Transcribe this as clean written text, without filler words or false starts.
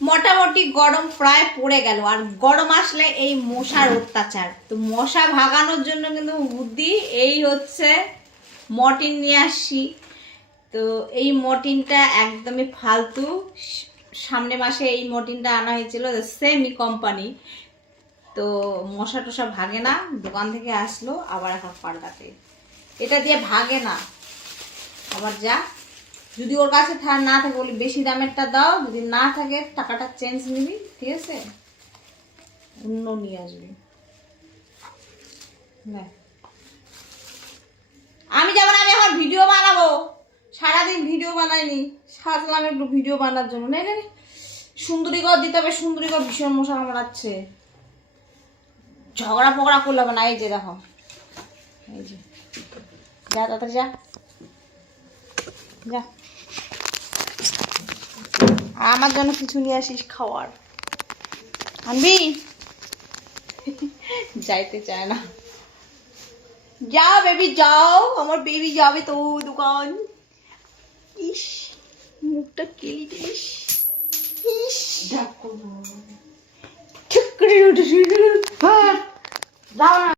মোটামুটি গরম প্রায় পড়ে গেল, আর গরম আসলে এই মশার অত্যাচার, তো মশা ভাগানোর জন্য কিন্তু বুদ্ধি এই হচ্ছে মর্টিন নিয়ে আসছি। তো এই মর্টিনটা একদমই ফালতু, সামনে মাসে এই মর্টিনটা আনা হয়েছিল সেমই কোম্পানি, তো মশা টশা ভাগে না, দোকান থেকে আসলো আবার এখন পাল্টাতে, এটা দিয়ে ভাগে না। আবার যা, যদি ওর কাছে না থাকে বলি বেশি দামেরটা দাও, যদি না থাকে টাকাটা চেঞ্জ নিবি, ঠিক আছে, অন্য নিয়ে আসবি। আমি যেমন আমি এখন ভিডিও বানাবো, সারাদিন ভিডিও বানাইনি, সাজলাম একটু ভিডিও বানার জন্য, নেই নে সুন্দরীগড় দিতে হবে, সুন্দরীগড় ভীষণ মশা কামড়াচ্ছে, ঝগড়া ফগড়া করলে হবে না। এই যে দেখো, এই যে যা তাড়াতাড়ি যা যা, আমার জন্য কিছু নিয়ে আসিস খাওয়ার, আনবি? যাইতে চায় না, যাও বেবি যাও, আমার বেবি যাবে তো দোকান। ইস মুখটা কেলি দিস, ইস ঠিক করে উঠে যাও না।